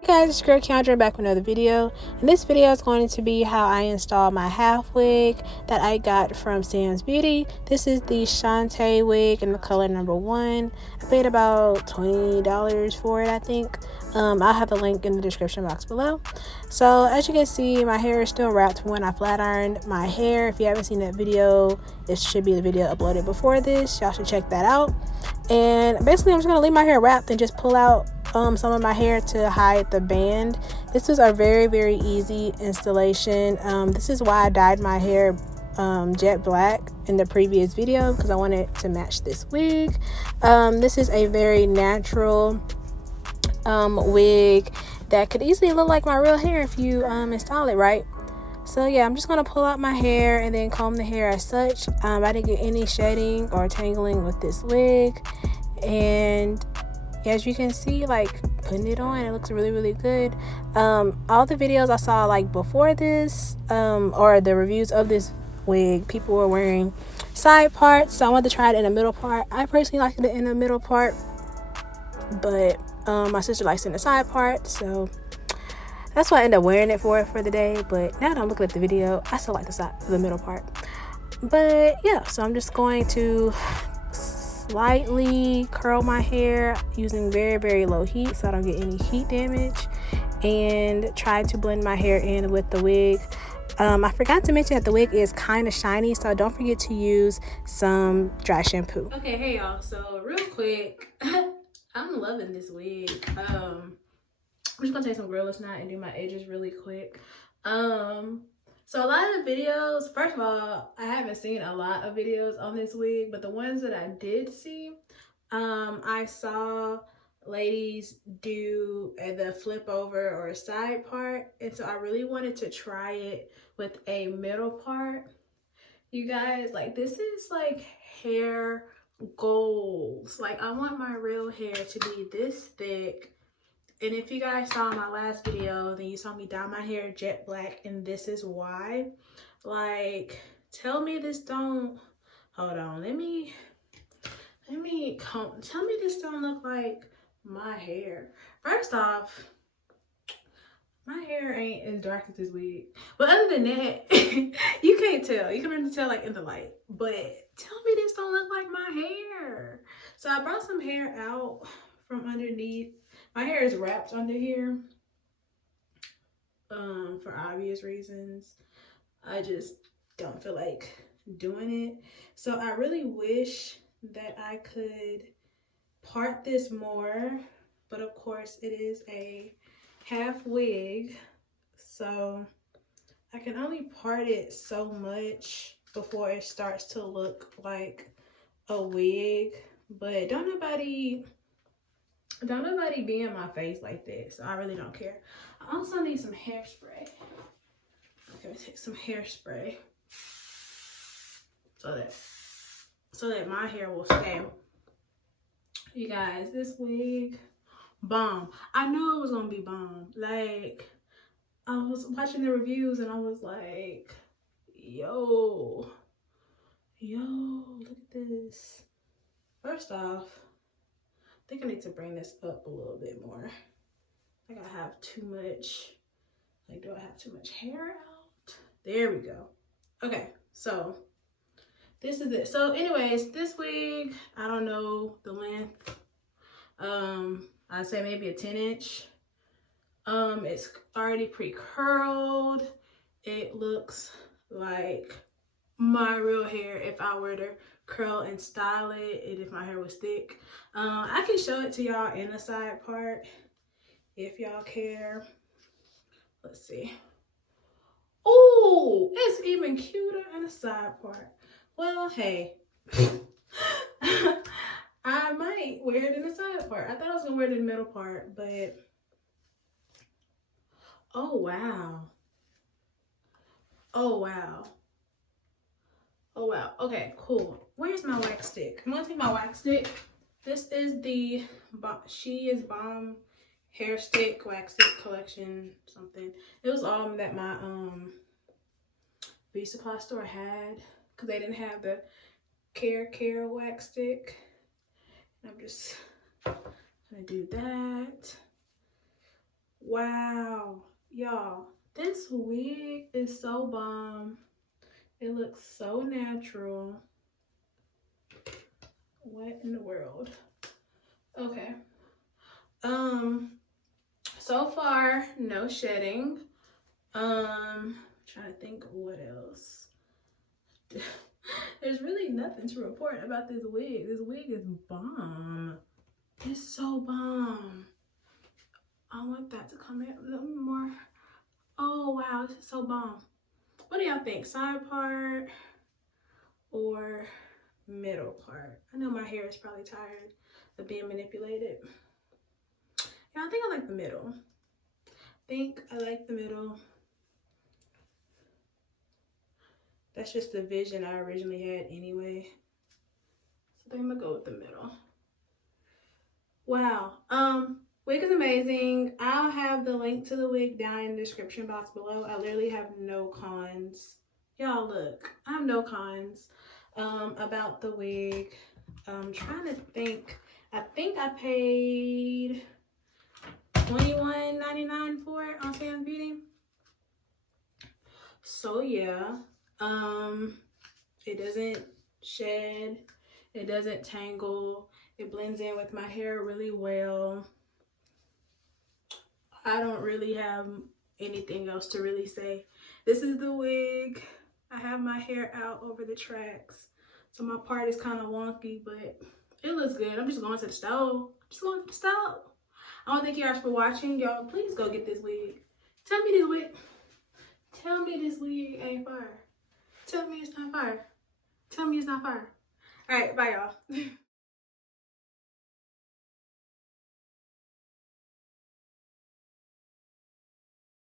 Hey guys, it's your girl ThatsKeAndra back with another video. And this video is going to be how I install my half wig that I got from Sam's Beauty. This is the Shontay wig in the color number 1. I paid about $20 for it, I think. I'll have the link in the description box below. So as you can see, my hair is still wrapped from when I flat ironed my hair. If you haven't seen that video, it should be the video uploaded before this. Y'all should check that out. And basically I'm just going to leave my hair wrapped and just pull out some of my hair to hide the band. This was a very easy installation. This is why I dyed my hair jet black in the previous video, because I wanted to match this wig. This is a very natural wig that could easily look like my real hair if you install it right. So yeah, I'm just going to pull out my hair and then comb the hair as such. I didn't get any shedding or tangling with this wig, and as you can see, like, putting it on, it looks really good. All the videos I saw like before this, or the reviews of this wig, people were wearing side parts, so I wanted to try it in the middle part. I personally liked it in the middle part, but my sister likes it in the side part, so that's why I ended up wearing it for the day. But now that I'm looking at the video, I still like the middle part. But yeah, so I'm just going to slightly curl my hair using very low heat so I don't get any heat damage, and try to blend my hair in with the wig. I forgot to mention that the wig is kind of shiny, so don't forget to use some dry shampoo. Okay, hey y'all, so real quick, I'm loving this wig. I'm just gonna take some Gorilla Knot and do my edges really quick. So a lot of the videos, first of all, I haven't seen a lot of videos on this wig, but the ones that I did see, I saw ladies do the flip over or side part, and so I really wanted to try it with a middle part. You guys, like, this is like hair goals. Like, I want my real hair to be this thick. And if you guys saw my last video, then you saw me dye my hair jet black, and this is why. Like, tell me this don't, hold on, tell me this don't look like my hair. First off, my hair ain't as dark as this wig, but other than that, you can't tell. You can really tell like in the light, but tell me this don't look like my hair. So I brought some hair out from underneath. My hair is wrapped under here for obvious reasons. I just don't feel like doing it. So I really wish that I could part this more, but of course it is a half wig, so I can only part it so much before it starts to look like a wig. But don't nobody be in my face like that, so I really don't care. I also need some hairspray. I'm gonna take some hairspray so that my hair will stay. You guys, this wig, bomb. I knew it was gonna be bomb. Like, I was watching the reviews and I was like, yo, look at this. First off, I think I need to bring this up a little bit more. Like, I have too much, like, do I have too much hair out? There we go. Okay, so this is it. So anyways, this wig, I don't know the length. I'd say maybe a 10-inch. It's already pre-curled. It looks like my real hair if I were to curl and style it, and if my hair was thick. I can show it to y'all in the side part if y'all care. Let's see. Oh, it's even cuter in the side part. Well, hey, I might wear it in the side part. I thought I was gonna wear it in the middle part, but oh wow. Oh wow. Oh wow. Okay, cool. Where's my wax stick? I'm gonna take my wax stick. This is the She Is Bomb hair stick, wax stick collection, something. It was all that my beauty supply store had, because they didn't have the care wax stick. And I'm just gonna do that. Wow, y'all, this wig is so bomb. It looks so natural. What in the world? Okay. So far, no shedding. Trying to think of what else. There's really nothing to report about this wig. This wig is bomb. It's so bomb. I want that to come in a little more. Oh wow, this is so bomb. What do y'all think? Side part or middle part? I know my hair is probably tired of being manipulated. Yeah, I think I like the middle. That's just the vision I originally had anyway. So I think I'm gonna go with the middle. Wow. Wig is amazing. I'll have the link to the wig down in the description box below. I literally have no cons. Y'all look, I have no cons about the wig. I'm trying to think. I think I paid $21.99 for it on Sam's Beauty. So yeah, it doesn't shed, it doesn't tangle, it blends in with my hair really well. I don't really have anything else to really say. This is the wig. I have my hair out over the tracks, so my part is kind of wonky, but it looks good. I'm just going to the stove. I want to thank you guys for watching. Y'all, please go get this wig. Tell me this wig ain't fire. Tell me it's not fire. Tell me it's not fire. All right, bye y'all.